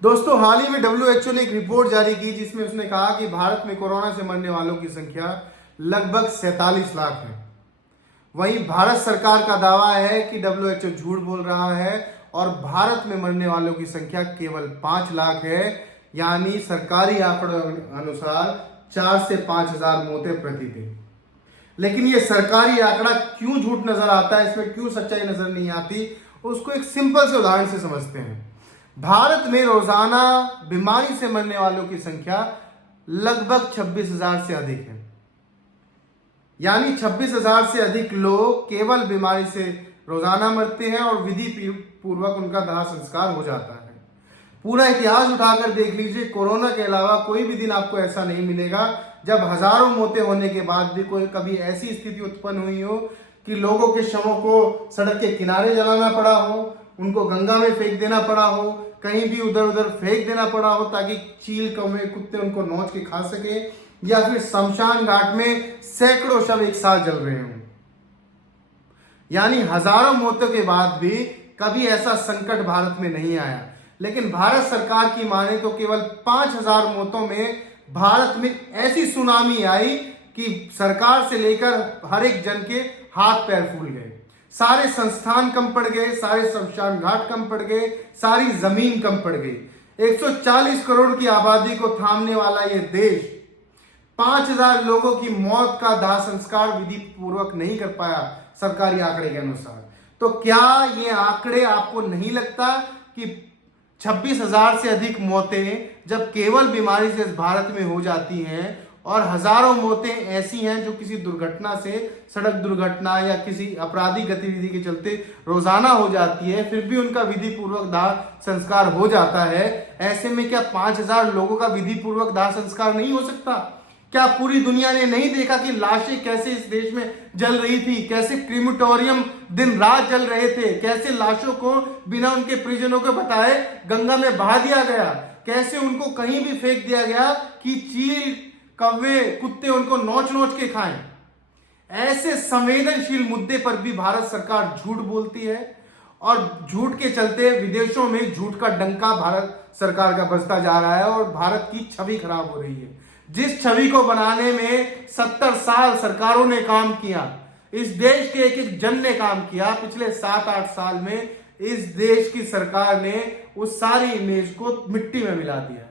दोस्तों, हाल ही में WHO ने एक रिपोर्ट जारी की जिसमें उसने कहा कि भारत में कोरोना से मरने वालों की संख्या लगभग 47 लाख है। वहीं भारत सरकार का दावा है कि WHO झूठ बोल रहा है और भारत में मरने वालों की संख्या केवल 5 लाख है। यानी सरकारी आंकड़ों अनुसार 4 से 5 हजार मौतें प्रतिदिन। लेकिन ये सरकारी आंकड़ा क्यों झूठ नजर आता है, इसमें क्यों सच्चाई नजर नहीं आती, उसको एक सिंपल से उदाहरण से समझते हैं। भारत में रोजाना बीमारी से मरने वालों की संख्या लगभग 26,000 से अधिक है। यानी 26,000 से अधिक लोग केवल बीमारी से रोजाना मरते हैं और विधि पूर्वक उनका दाह संस्कार हो जाता है। पूरा इतिहास उठाकर देख लीजिए, कोरोना के अलावा कोई भी दिन आपको ऐसा नहीं मिलेगा जब हजारों मौतें होने के बाद भी कोई कभी ऐसी स्थिति उत्पन्न हुई हो कि लोगों के शवों को सड़क के किनारे जलाना पड़ा हो, उनको गंगा में फेंक देना पड़ा हो, कहीं भी उधर उधर फेंक देना पड़ा हो ताकि चील कौवे कुत्ते उनको नोच के खा सके, या फिर शमशान घाट में सैकड़ों शव एक साथ जल रहे हों। यानी हजारों मौतों के बाद भी कभी ऐसा संकट भारत में नहीं आया। लेकिन भारत सरकार की माने तो केवल 5,000 मौतों में भारत में ऐसी सुनामी आई कि सरकार से लेकर हर एक जन के हाथ पैर फूल गए। सारे संस्थान कम पड़ गए, सारे शमशान घाट कम पड़ गए, सारी जमीन कम पड़ गई। 140 करोड़ की आबादी को थामने वाला यह देश 5,000 लोगों की मौत का दाह संस्कार विधि पूर्वक नहीं कर पाया सरकारी आंकड़े के अनुसार। तो क्या ये आंकड़े आपको नहीं लगता कि 26,000 से अधिक मौतें जब केवल बीमारी से भारत में हो जाती हैं और हजारों मौतें ऐसी हैं जो किसी दुर्घटना से, सड़क दुर्घटना या किसी आपराधिक गतिविधि के चलते रोजाना हो जाती है, फिर भी उनका विधि पूर्वक दाह संस्कार हो जाता है, ऐसे में क्या 5,000 लोगों का विधि पूर्वक दाह संस्कार नहीं हो सकता? क्या पूरी दुनिया ने नहीं देखा कि लाशें कैसे इस देश में जल रही थी, कैसे क्रीमेटोरियम दिन रात जल रहे थे, कैसे लाशों को बिना उनके परिजनों को बताए गंगा में बहा दिया गया, कैसे उनको कहीं भी फेंक दिया गया कि चील कौवे कुत्ते उनको नोच नोच के खाएं। ऐसे संवेदनशील मुद्दे पर भी भारत सरकार झूठ बोलती है और झूठ के चलते विदेशों में झूठ का डंका भारत सरकार का बजता जा रहा है और भारत की छवि खराब हो रही है। जिस छवि को बनाने में 70 साल सरकारों ने काम किया, इस देश के एक एक जन ने काम किया, पिछले 7-8 साल में इस देश की सरकार ने उस सारी इमेज को मिट्टी में मिला दिया है।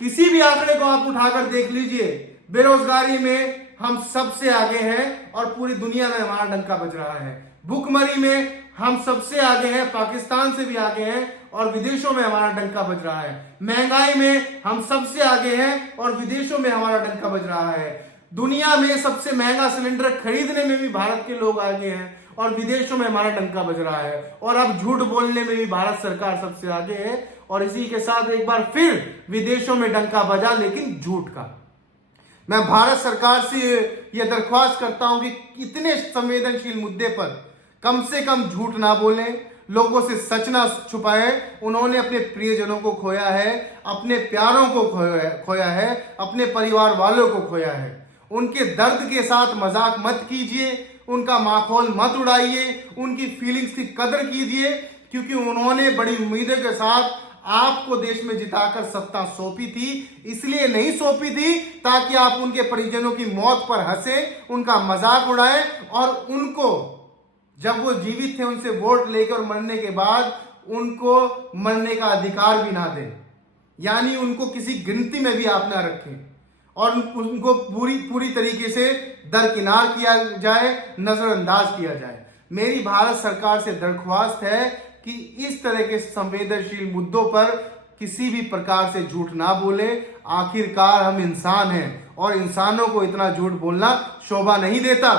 किसी भी आंकड़े को आप उठाकर देख लीजिए, बेरोजगारी में हम सबसे आगे हैं और पूरी दुनिया में हमारा डंका बज रहा है। भूखमरी में हम सबसे आगे हैं, पाकिस्तान से भी आगे हैं और विदेशों में हमारा डंका बज रहा है। महंगाई में हम सबसे आगे हैं और विदेशों में हमारा डंका बज रहा है। दुनिया में सबसे महंगा सिलेंडर खरीदने में भी भारत के लोग आगे हैं और विदेशों में हमारा डंका बज रहा है। और अब झूठ बोलने में भी भारत सरकार सबसे आगे है और इसी के साथ एक बार फिर विदेशों में डंका बजा, लेकिन झूठ का। मैं भारत सरकार से यह दरख्वास्त करता हूं कि इतने संवेदनशील मुद्दे पर कम से कम झूठ ना बोलें, लोगों से सच ना छुपाए। उन्होंने अपने प्रियजनों को खोया है, अपने प्यारों को खोया है, अपने परिवार वालों को खोया है। उनके दर्द के साथ मजाक मत कीजिए, उनका माखौल मत उड़ाइए, उनकी फीलिंग्स की कदर कीजिए, क्योंकि उन्होंने बड़ी उम्मीदों के साथ आपको देश में जिताकर सत्ता सौंपी थी। इसलिए नहीं सौंपी थी ताकि आप उनके परिजनों की मौत पर हंसें, उनका मजाक उड़ाएं और उनको जब वो जीवित थे उनसे वोट लेकर मरने के बाद उनको मरने का अधिकार भी ना दें। यानी उनको किसी गिनती में भी आप ना रखें और उनको पूरी तरीके से दरकिनार किया जाए, नजरअंदाज किया जाए। मेरी भारत सरकार से दरख्वास्त है कि इस तरह के संवेदनशील मुद्दों पर किसी भी प्रकार से झूठ ना बोले। आखिरकार हम इंसान हैं और इंसानों को इतना झूठ बोलना शोभा नहीं देता।